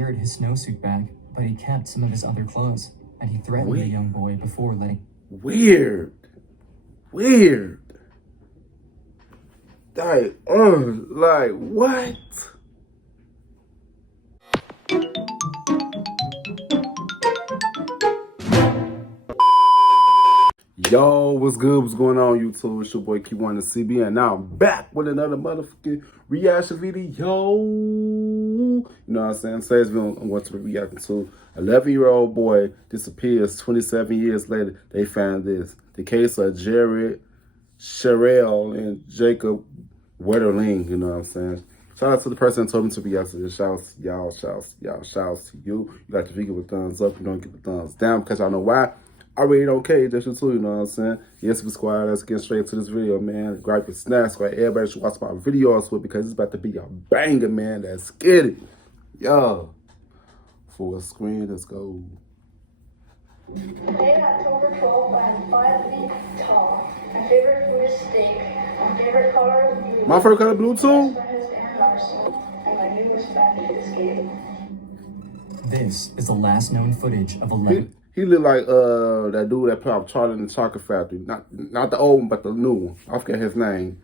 cleared his snowsuit bag, but he kept some of his other clothes, and he threatened the young boy before letting. Weird. Like what? Yo, what's good? What's going on, YouTube? It's your boy Kewonis CB, and now I'm back with another motherfucking reaction video. You know what I'm saying? Today's video, I'm going to be reacting to 11-year-old boy disappears 27 years later. They found this. The case of Scheierl and Jacob Wetterling, you know what I'm saying? Shout out to the person that told me to react to this. Shouts to y'all, shouts to you. You got the video with thumbs up, you don't get the thumbs down because y'all know why. I really don't care, that's you too, you know what I'm saying? Yes, we squad, let's get straight to this video, man. Grab your snacks, right? Everybody should watch my videos with because it's about to be a banger, man. Let's get it. Yo. Full screen, let's go. Today, October 12th, I'm 5 feet tall. My favorite food is steak. My favorite color is blue. My favorite color blue too? My best friend is Aaron, and my newest band is escape. This is the last known footage of 11. He looked like that dude that put up Charlie in the Chocolate Factory. Not the old one, but the new one. I forget his name.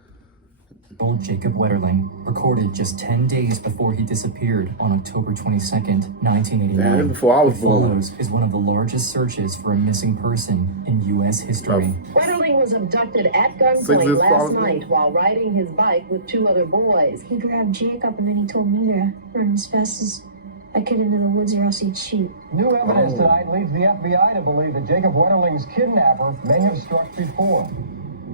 Old Jacob Wetterling, recorded just 10 days before he disappeared on October 22nd, 1989. Damn, before I was born. Follows is one of the largest searches for a missing person in U.S. history. Wetterling was abducted at gunpoint last night while riding his bike with two other boys. He grabbed Jacob and then he told me to run as fast as I could into the woods or else he'd shoot. New evidence tonight leads the FBI to believe that Jacob Wetterling's kidnapper may have struck before.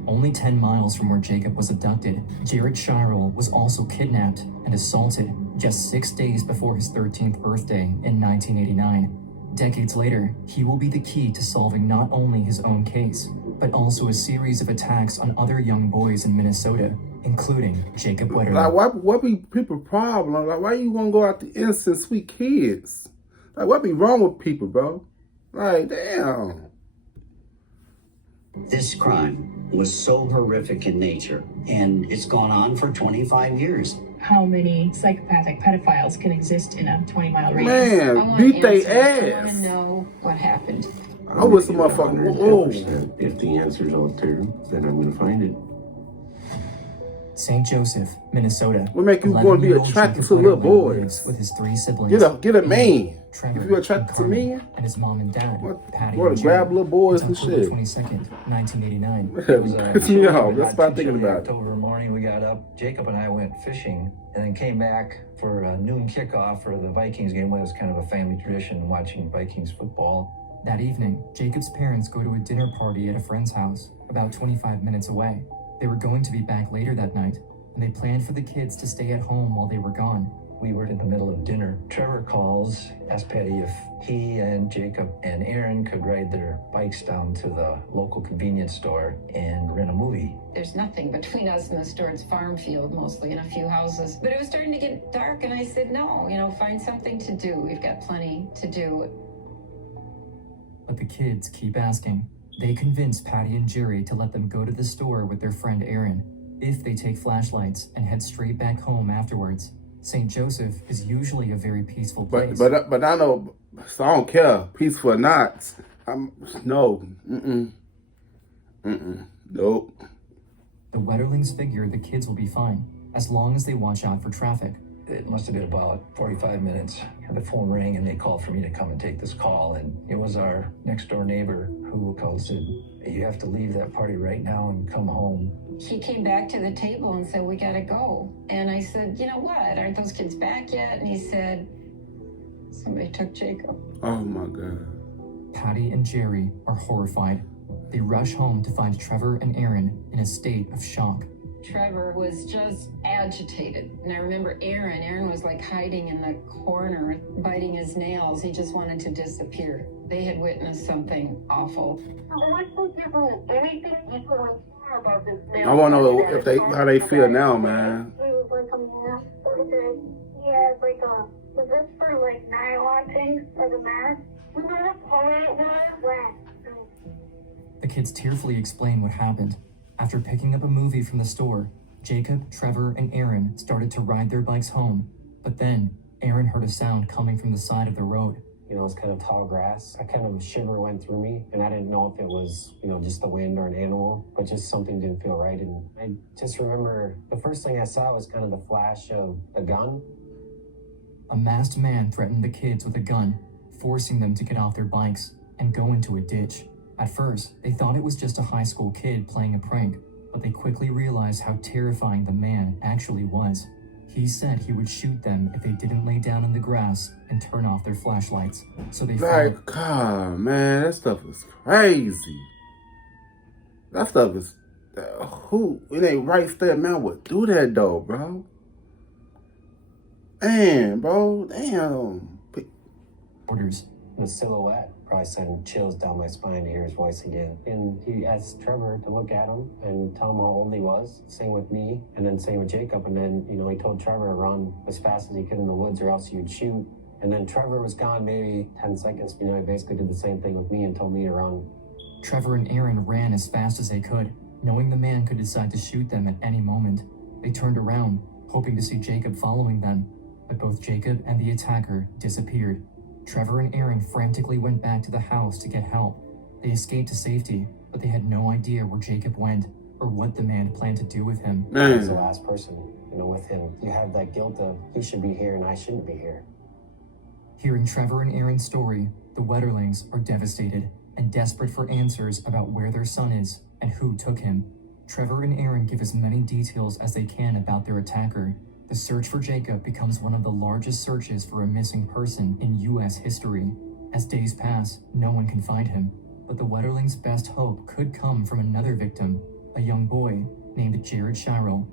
Only 10 miles from where Jacob was abducted, Scheierl was also kidnapped and assaulted just 6 days before his 13th birthday in 1989. Decades later, he will be the key to solving not only his own case, but also a series of attacks on other young boys in Minnesota, including Jacob Wetterling. Like, what be people problem? Like, why you want to go after innocent, sweet kids? Like, what be wrong with people, bro? Like, damn. This crime was so horrific in nature, and it's gone on for 25 years. How many psychopathic pedophiles can exist in a 20-mile radius? Man, beat they ass. I want to know what happened. I was some motherfucking. Oh. If the answer's all there, then I'm gonna find it. St. Joseph, Minnesota. What make you want to be attracted to little boys? With his 3 siblings. Get a man. Trevor, if you're attracted to me, and his mom and dad, Patty want to grab little boys and shit. 22nd, 1989. Piss me off. That's what I'm thinking about. October morning, we got up. Jacob and I went fishing, and then came back for a noon kickoff for the Vikings game. It was kind of a family tradition watching Vikings football. That evening, Jacob's parents go to a dinner party at a friend's house, about 25 minutes away. They were going to be back later that night, and they planned for the kids to stay at home while they were gone. We were in the middle of dinner. Trevor calls, asked Patty if he and Jacob and Aaron could ride their bikes down to the local convenience store and rent a movie. There's nothing between us and the store. It's farm field mostly and a few houses. But it was starting to get dark and I said, no, find something to do. We've got plenty to do. But the kids keep asking. They convince Patty and Jerry to let them go to the store with their friend Aaron if they take flashlights and head straight back home afterwards. St. Joseph is usually a very peaceful place. But I know, so I don't care, peaceful or not. No. Nope. The Wetterlings figure the kids will be fine, as long as they watch out for traffic. It must have been about 45 minutes. The phone rang and they called for me to come and take this call. And it was our next door neighbor who called and said, you have to leave that party right now and come home. He came back to the table and said, we gotta go. And I said, you know what, aren't those kids back yet? And he said, somebody took Jacob. Oh my God. Patty and Jerry are horrified. They rush home to find Trevor and Aaron in a state of shock. Trevor was just agitated. And I remember Aaron was like hiding in the corner, biting his nails. He just wanted to disappear. They had witnessed something awful. I want to do anything you can about this now. I want to know how they feel now, man. It was like a mask. Yeah, it's like was this for like nylon things for the mask? You know what color it was? The kids tearfully explain what happened. After picking up a movie from the store, Jacob, Trevor, and Aaron started to ride their bikes home. But then, Aaron heard a sound coming from the side of the road. You know, it's kind of tall grass. A kind of shiver went through me, and I didn't know if it was, you know, just the wind or an animal, but just something didn't feel right. And I just remember the first thing I saw was kind of the flash of a gun. A masked man threatened the kids with a gun, forcing them to get off their bikes and go into a ditch. At first, they thought it was just a high school kid playing a prank, but they quickly realized how terrifying the man actually was. He said he would shoot them if they didn't lay down in the grass and turn off their flashlights. So they like, God, man, that stuff is crazy. That stuff is, it ain't right that man would do that though, bro. Man, bro, damn. Orders. The silhouette probably sent chills down my spine to hear his voice again. And he asked Trevor to look at him and tell him how old he was. Same with me, and then same with Jacob. And then, you know, he told Trevor to run as fast as he could in the woods or else he would shoot. And then Trevor was gone maybe 10 seconds. You know, he basically did the same thing with me and told me to run. Trevor and Aaron ran as fast as they could, knowing the man could decide to shoot them at any moment. They turned around, hoping to see Jacob following them, but both Jacob and the attacker disappeared. Trevor and Aaron frantically went back to the house to get help. They escaped to safety, but they had no idea where Jacob went or what the man planned to do with him. I was the last person, you know, with him. You have that guilt of he should be here and I shouldn't be here. Hearing Trevor and Aaron's story, the Wetterlings are devastated and desperate for answers about where their son is and who took him. Trevor and Aaron give as many details as they can about their attacker. The search for Jacob becomes one of the largest searches for a missing person in U.S. history. As days pass, no one can find him, but the Wetterlings' best hope could come from another victim, a young boy named Jared Scheierl.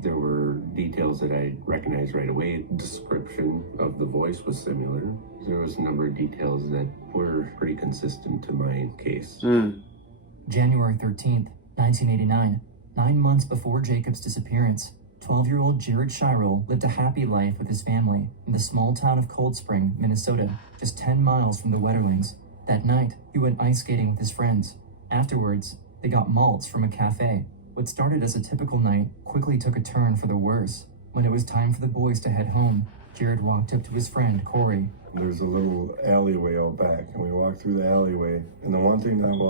There were details that I recognized right away. Description of the voice was similar. There was a number of details that were pretty consistent to my case. January 13th, 1989, 9 months before Jacob's disappearance, 12-year-old Jared Scheierl lived a happy life with his family in the small town of Cold Spring, Minnesota, just 10 miles from the Wetterlings. That night, he went ice skating with his friends. Afterwards, they got malts from a cafe. What started as a typical night quickly took a turn for the worse. When it was time for the boys to head home, Jared walked up to his friend, Corey. There's a little alleyway out back, and we walked through the alleyway. And the one thing that I will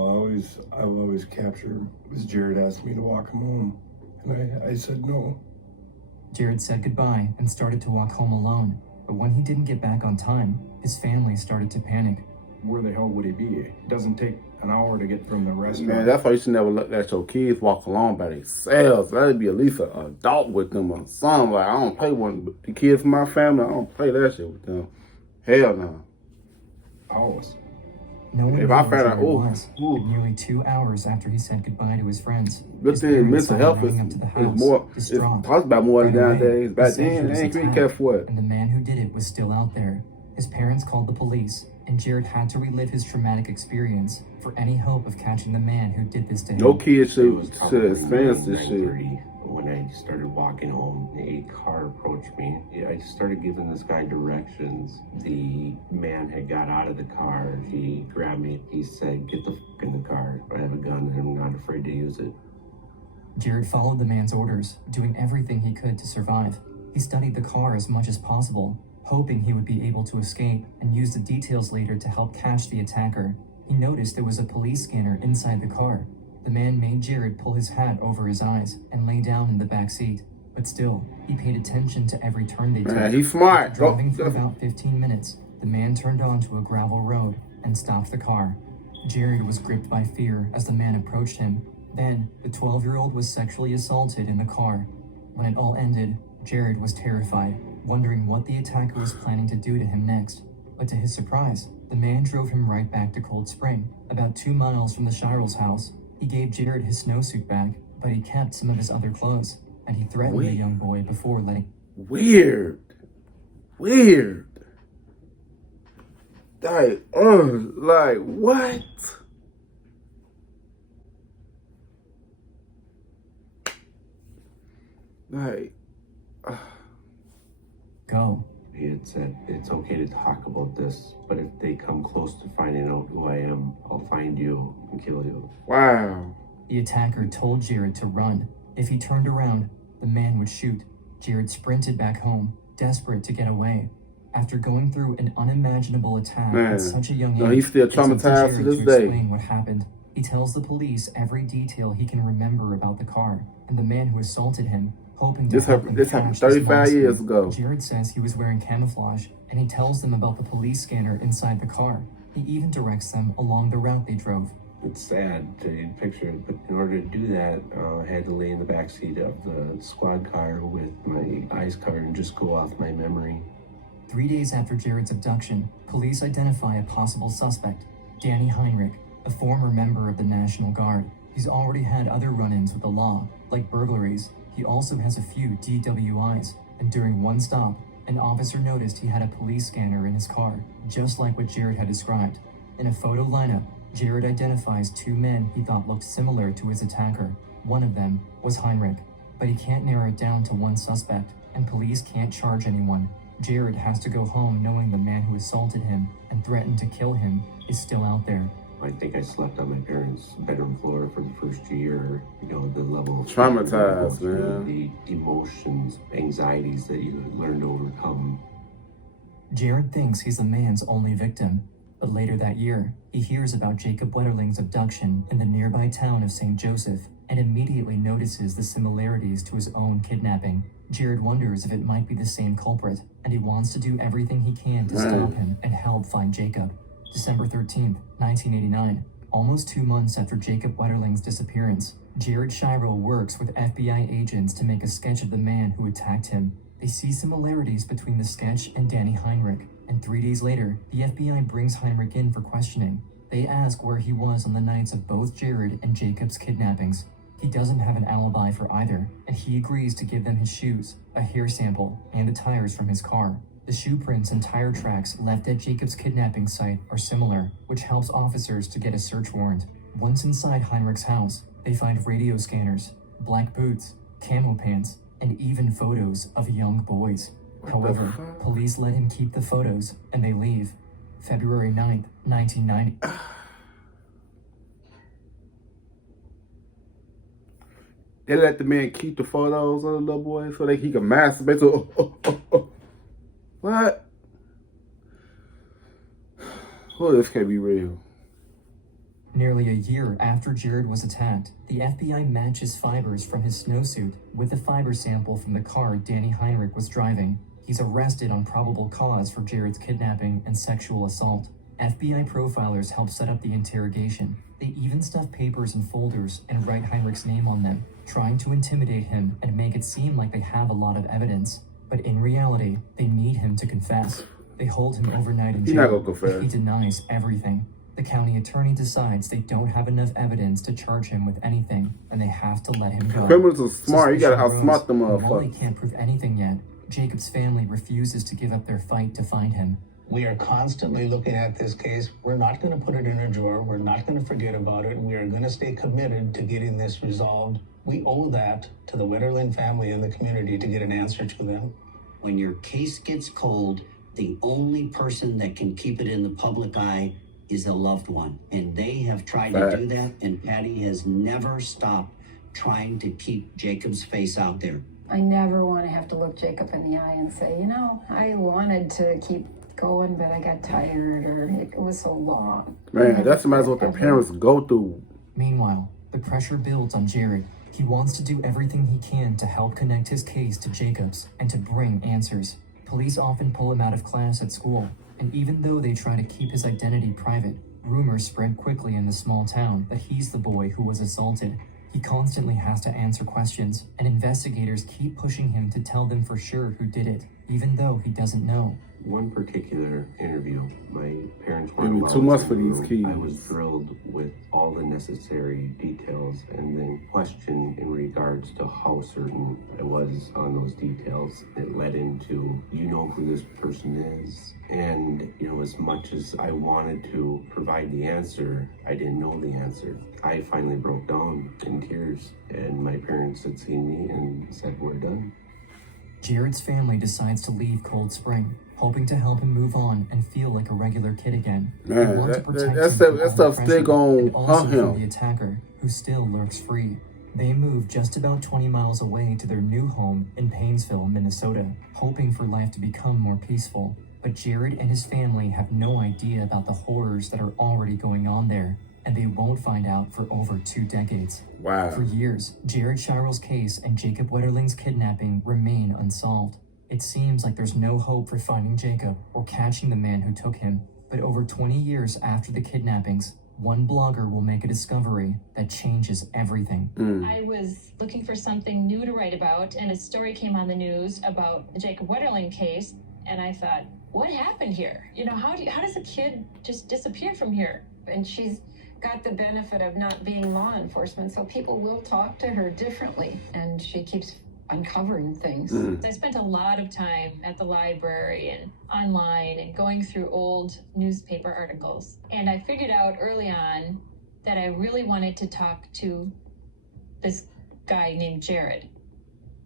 always capture was Jared asked me to walk him home, and I said no. Jared said goodbye and started to walk home alone. But when he didn't get back on time, his family started to panic. Where the hell would he be? It doesn't take an hour to get from the restaurant. Man, that's why you should never let your kids walk along by themselves. That'd be at least an adult with them or something. Like, I don't play with the kids from my family. I don't play that shit with them. Hell no. Always. No one if knew I where found out, Jared was, but nearly 2 hours after he said goodbye to his friends, good thing mental health is more, it's talked about more nowadays. Back then, they ain't really care for it. And the man who did it was still out there. His parents called the police, and Jared had to relive his traumatic experience for any hope of catching the man who did this to him. No kid should experience this shit. When I started walking home, a car approached me. I just started giving this guy directions. The man had got out of the car. He grabbed me. He said, "Get the fuck in the car. I have a gun and I'm not afraid to use it." Jared followed the man's orders, doing everything he could to survive. He studied the car as much as possible, hoping he would be able to escape and use the details later to help catch the attacker. He noticed there was a police scanner inside the car. The man made Jared pull his hat over his eyes and lay down in the back seat. But still, he paid attention to every turn they took. Man, he's smart. After driving for about 15 minutes, the man turned onto a gravel road and stopped the car. Jared was gripped by fear as the man approached him. Then, the 12-year-old was sexually assaulted in the car. When it all ended, Jared was terrified, wondering what the attacker was planning to do to him next. But to his surprise, the man drove him right back to Cold Spring, about 2 miles from the Scheierl's house. He gave Jared his snowsuit back, but he kept some of his other clothes, and he threatened the young boy before letting... Weird. Like, what? Like... Go. He had said, "It's okay to talk about this, but if they come close to finding out who I am, I'll find you and kill you." Wow. The attacker told Jared to run. If he turned around, the man would shoot. Jared sprinted back home, desperate to get away. After going through an unimaginable attack Man, at such a young age, no, he's still it's up to traumatized to Jared this to day. explain what happened. He tells the police every detail he can remember about the car and the man who assaulted him, hoping to help them This catch happened this 35 monster. years ago. Jared says he was wearing camouflage, and he tells them about the police scanner inside the car. He even directs them along the route they drove. It's sad to picture it, but in order to do that, I had to lay in the backseat of the squad car with my eyes covered and just go off my memory. 3 days after Jared's abduction, police identify a possible suspect, Danny Heinrich, a former member of the National Guard. He's already had other run-ins with the law, like burglaries. He also has a few DWIs, and during one stop, an officer noticed he had a police scanner in his car, just like what Jared had described. In a photo lineup, Jared identifies two men he thought looked similar to his attacker. One of them was Heinrich, but he can't narrow it down to one suspect, and police can't charge anyone. Jared has to go home knowing the man who assaulted him and threatened to kill him is still out there. I think I slept on my parents' bedroom floor for the first year. You know, the level of Traumatized, man. The emotions, anxieties that you learn to overcome. Jared thinks he's the man's only victim, but later that year, he hears about Jacob Wetterling's abduction in the nearby town of St. Joseph and immediately notices the similarities to his own kidnapping. Jared wonders if it might be the same culprit, and he wants to do everything he can to stop him and help find Jacob. December 13th, 1989, almost 2 months after Jacob Wetterling's disappearance, Jared Scheierl works with FBI agents to make a sketch of the man who attacked him. They see similarities between the sketch and Danny Heinrich, and 3 days later, the FBI brings Heinrich in for questioning. They ask where he was on the nights of both Jared and Jacob's kidnappings. He doesn't have an alibi for either, and he agrees to give them his shoes, a hair sample, and the tires from his car. The shoe prints and tire tracks left at Jacob's kidnapping site are similar, which helps officers to get a search warrant. Once inside Heinrich's house, they find radio scanners, black boots, camo pants, and even photos of young boys. However, police let him keep the photos, and they leave. February 9th, 1990. They let the man keep the photos of the little boy so he can masturbate. So, what? Oh, this can't be real. Nearly a year after Jared was attacked, the FBI matches fibers from his snowsuit with the fiber sample from the car Danny Heinrich was driving. He's arrested on probable cause for Jared's kidnapping and sexual assault. FBI profilers help set up the interrogation. They even stuff papers in folders and write Heinrich's name on them, trying to intimidate him and make it seem like they have a lot of evidence. But in reality, they need him to confess. They hold him overnight in He's not jail, gonna confess. but he denies everything. The county attorney decides they don't have enough evidence to charge him with anything, and they have to let him go. Criminals are smart. You gotta Suspicion outsmart them grows, and while they motherfuckers. can't prove anything yet, Jacob's family refuses to give up their fight to find him. We are constantly looking at this case. We're not going to put it in a drawer. We're not going to forget about it. We are going to stay committed to getting this resolved. We owe that to the Wetterling family and the community to get an answer to them. When your case gets cold, the only person that can keep it in the public eye is a loved one. And they have tried to do that, and Patty has never stopped trying to keep Jacob's face out there. I never want to have to look Jacob in the eye and say, you know, I wanted to keep going, but I got tired, or it was so long. Man, that's what their parents go through. Meanwhile, the pressure builds on Jared. He wants to do everything he can to help connect his case to Jacob's and to bring answers. Police often pull him out of class at school, and even though they try to keep his identity private, rumors spread quickly in the small town that he's the boy who was assaulted. He constantly has to answer questions, and investigators keep pushing him to tell them for sure who did it, even though he doesn't know. One particular interview, my parents were Give me allowed 2 months to for the these room. keys. I was drilled with all the necessary details and then questioned in regards to how certain I was on those details. It led into, you know who this person is? And, you know, as much as I wanted to provide the answer, I didn't know the answer. I finally broke down in tears, and my parents had seen me and said, we're done. Jared's family decides to leave Cold Spring, hoping to help him move on and feel like a regular kid again. Man, They want to protect him that from all stuff the still pressure gonna and also haunt from him. the attacker, who still lurks free. They move just about 20 miles away to their new home in Painesville, Minnesota, hoping for life to become more peaceful. But But Jared and his family have no idea about the horrors that are already going on there, and they won't find out for over 2 decades. Wow. For years, Jared Scheierl's case and Jacob Wetterling's kidnapping remain unsolved. It seems like there's no hope for finding Jacob or catching the man who took him. But over 20 years after the kidnappings, one blogger will make a discovery that changes everything. I was looking for something new to write about, and a story came on the news about the Jacob Wetterling case, and I thought, what happened here? You know, how does a kid just disappear from here? And she's got the benefit of not being law enforcement, so people will talk to her differently, and she keeps uncovering things. I spent a lot of time at the library and online and going through old newspaper articles. And I figured out early on that I really wanted to talk to this guy named Jared.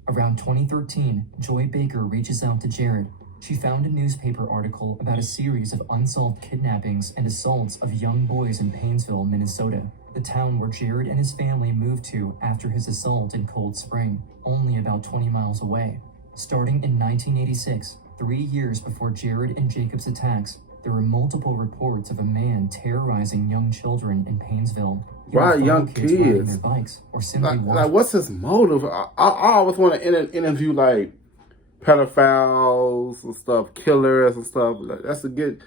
Around 2013, Joy Baker reaches out to Jared. She found a newspaper article about a series of unsolved kidnappings and assaults of young boys in Painesville, Minnesota, the town where Jared and his family moved to after his assault in Cold Spring, only about 20 miles away. Starting in 1986, 3 years before Jared and Jacob's attacks, there were multiple reports of a man terrorizing young children in Painesville. Why young kids riding kids? their bikes or simply Like, what's his motive? I always want to interview like pedophiles and stuff, killers and stuff. Like, that's to get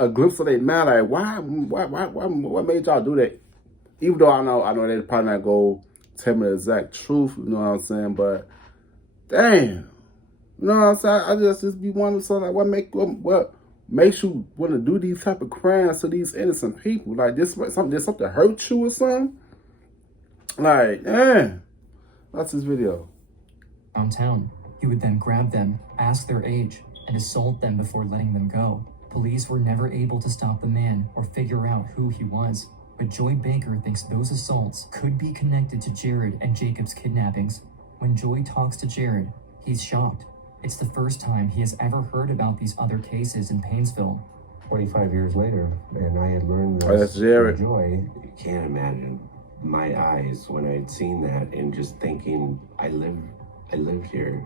a glimpse of their mind. Like, what made y'all do that? Even though I know they probably not go tell me the exact truth, you know what I'm saying? But damn, you know what I'm saying? I just be wondering something like what makes you want to do these type of crimes to these innocent people? Like did something hurt you or something? Like, damn, that's this video. Downtown. He would then grab them, ask their age, and assault them before letting them go. Police were never able to stop the man or figure out who he was. But Joy Baker thinks those assaults could be connected to Jared and Jacob's kidnappings. When Joy talks to Jared, he's shocked. It's the first time he has ever heard about these other cases in Painesville. 25 years later, and I had learned this that's Jared. from Joy. You can't imagine my eyes when I had seen that and just thinking, I lived here.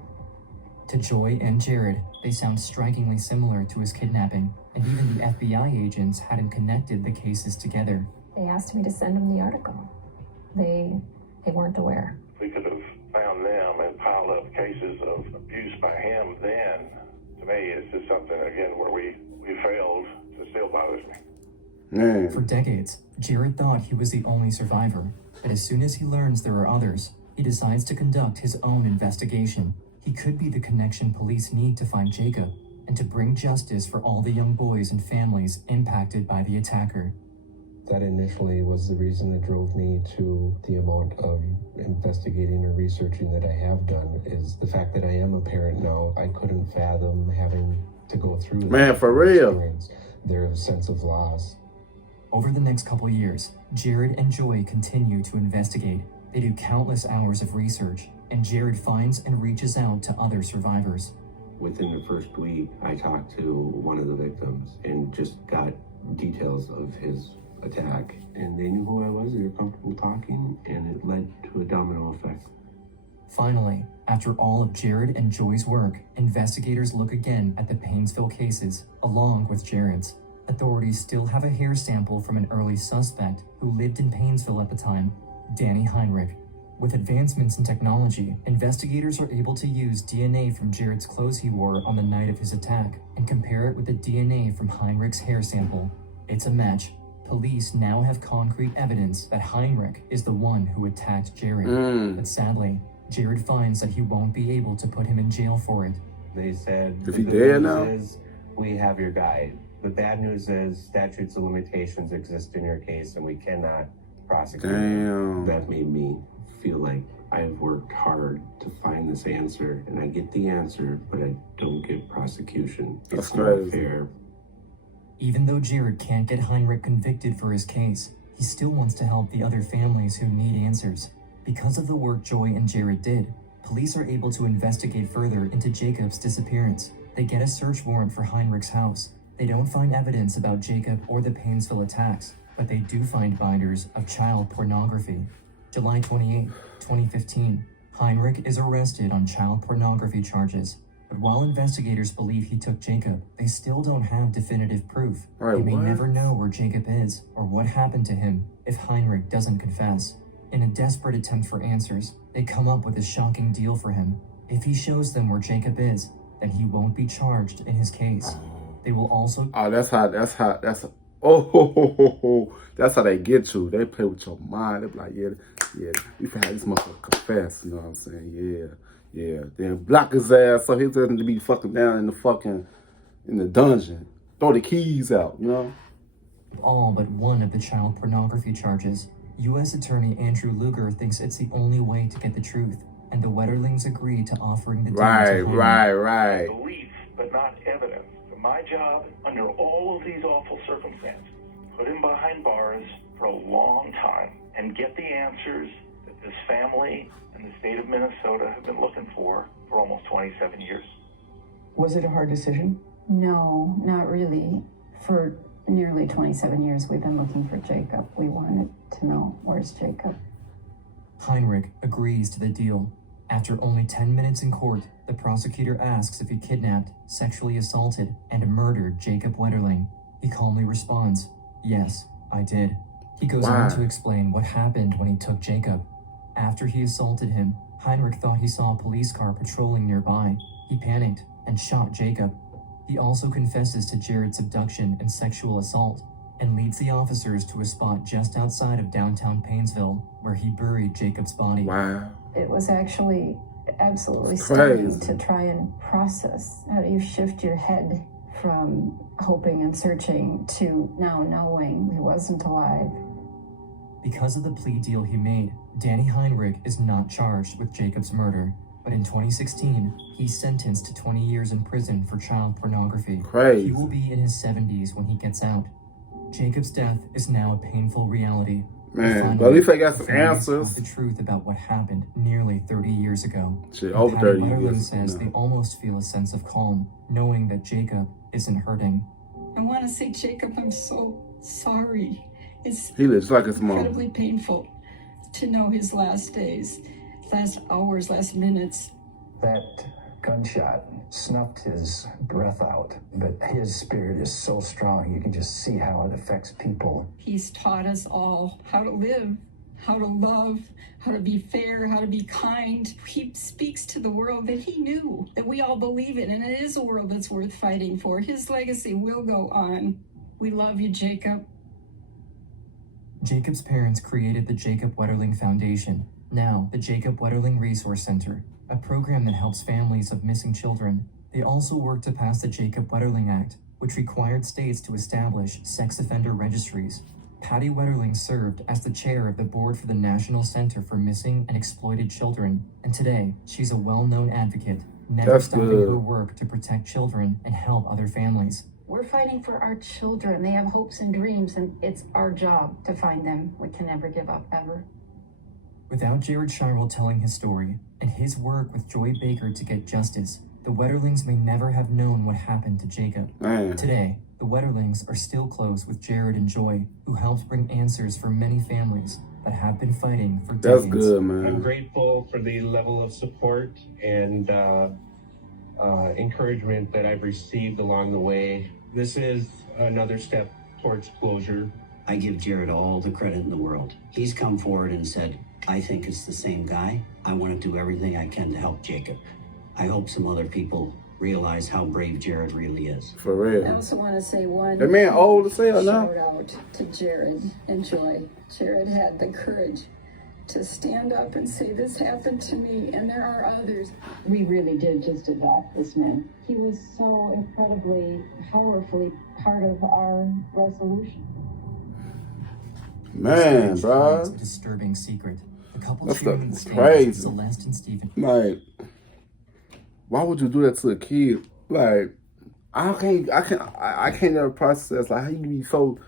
To Joy and Jared, they sound strikingly similar to his kidnapping, and even the FBI agents hadn't connected the cases together. They asked me to send them the article. They weren't aware. We could have found them and piled up cases of abuse by him then. To me, it's just something, again, where we failed. It still bothers me. Man. For decades, Jared thought he was the only survivor, but as soon as he learns there are others, he decides to conduct his own investigation. He could be the connection police need to find Jacob and to bring justice for all the young boys and families impacted by the attacker. That initially was the reason that drove me to the amount of investigating or researching that I have done, is the fact that I am a parent now. I couldn't fathom having to go through that. Man, for real. Experience. There's a sense of loss. Over the next couple years, Jared and Joy continue to investigate. They do countless hours of research, and Jared finds and reaches out to other survivors. Within the first week, I talked to one of the victims and just got details of his attack, and they knew who I was. They were comfortable talking, and it led to a domino effect. Finally, after all of Jared and Joy's work, investigators look again at the Painesville cases, along with Jared's. Authorities still have a hair sample from an early suspect who lived in Painesville at the time, Danny Heinrich. With advancements in technology, investigators are able to use DNA from Jared's clothes he wore on the night of his attack and compare it with the DNA from Heinrich's hair sample. It's a match. Police now have concrete evidence that Heinrich is the one who attacked Jared. But sadly, Jared finds that he won't be able to put him in jail for it. They said, is he dead now? Is, we have your guy. The bad news is statutes of limitations exist in your case and we cannot prosecute. Damn. That made me feel like I've worked hard to find this answer, and I get the answer, but I don't get prosecution. That's it's not crazy. fair. Even though Jared can't get Heinrich convicted for his case, he still wants to help the other families who need answers. Because of the work Joy and Jared did, police are able to investigate further into Jacob's disappearance. They get a search warrant for Heinrich's house. They don't find evidence about Jacob or the Painesville attacks, but they do find binders of child pornography. July 28, 2015, Heinrich is arrested on child pornography charges. But while investigators believe he took Jacob, they still don't have definitive proof. Right, They may what? never know where Jacob is or what happened to him if Heinrich doesn't confess. In a desperate attempt for answers, they come up with a shocking deal for him. If he shows them where Jacob is, then he won't be charged in his case. They will also... Oh, that's how they get you. They play with your mind. They be like, yeah, we finna have this motherfucker confess, you know what I'm saying? Yeah. Then block his ass so he doesn't be fucking down in the dungeon. Throw the keys out, you know? all but one of the child pornography charges. U.S. Attorney Andrew Luger thinks it's the only way to get the truth, and the Wetterlings agree to offering the deal to Heinrich. Right. Belief, but not evidence. So my job, under all of these awful circumstances, put him behind bars for a long time and get the answers that this family and the state of Minnesota have been looking for almost 27 years. Was it a hard decision? No, not really. For nearly 27 years, we've been looking for Jacob. We wanted to know, where's Jacob? Heinrich agrees to the deal. After only 10 minutes in court, the prosecutor asks if he kidnapped, sexually assaulted, and murdered Jacob Wetterling. He calmly responds, "Yes, I did." He goes on to explain what happened when he took Jacob. After he assaulted him, Heinrich thought he saw a police car patrolling nearby. He panicked and shot Jacob. He also confesses to Jared's abduction and sexual assault, and leads the officers to a spot just outside of downtown Painesville, where he buried Jacob's body. Wow. It was actually absolutely stunning to try and process. How do you shift your head from hoping and searching to now knowing he wasn't alive? Because of the plea deal he made, Danny Heinrich is not charged with Jacob's murder, but in 2016, he's sentenced to 20 years in prison for child pornography. Crazy. He will be in his 70s when he gets out. Jacob's death is now a painful reality. Man, but at least I got some answers. The truth about what happened nearly 30 years ago. Shit, over 30 years. Says they almost feel a sense of calm, knowing that Jacob isn't hurting. I want to say, Jacob, I'm so sorry. He looks like his mom. Incredibly painful to know his last days, last hours, last minutes. That gunshot snuffed his breath out, but his spirit is so strong, you can just see how it affects people. He's taught us all how to live, how to love, how to be fair, how to be kind. He speaks to the world that he knew, that we all believe in, and it is a world that's worth fighting for. His legacy will go on. We love you, Jacob. Jacob's parents created the Jacob Wetterling Foundation, now the Jacob Wetterling Resource Center, a program that helps families of missing children. They also worked to pass the Jacob Wetterling Act, which required states to establish sex offender registries. Patty Wetterling served as the chair of the board for the National Center for Missing and Exploited Children, and today she's a well-known advocate, never stopping her work to protect children and help other families. We're fighting for our children. They have hopes and dreams, and it's our job to find them. We can never give up, ever. Without Jared Scheierl telling his story, and his work with Joy Baker to get justice, the Wetterlings may never have known what happened to Jacob. Today, the Wetterlings are still close with Jared and Joy, who helped bring answers for many families that have been fighting for decades. That's good, man. I'm grateful for the level of support and encouragement that I've received along the way. This is another step towards closure. I give Jared all the credit in the world. He's come forward and said, I think it's the same guy. I want to do everything I can to help Jacob. I hope some other people realize how brave Jared really is. For real. I also want to say one that man old as hell now. Shout out to Jared and Joy. Jared had the courage to stand up and say, this happened to me, and there are others. We really did just adopt this man. He was so incredibly, powerfully part of our resolution. Man, bro. A disturbing secret. The couple That's cheering in the crazy. stands, Celeste and Stephen. Like, why would you do that to a kid? Like, I can't never process like how you be so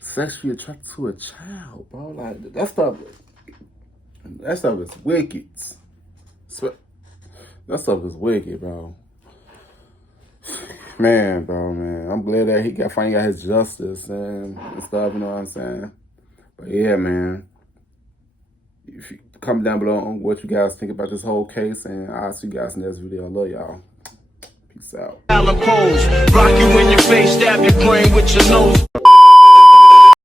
sexually attracted to a child, bro. Like that stuff is wicked. That stuff is wicked, bro. Man, bro, man. I'm glad that he finally got his justice and stuff, you know what I'm saying? But yeah, man. If you comment down below on what you guys think about this whole case, and I'll see you guys in the next video. I love y'all. Peace out. Rock you in your face, stab your brain with your nose.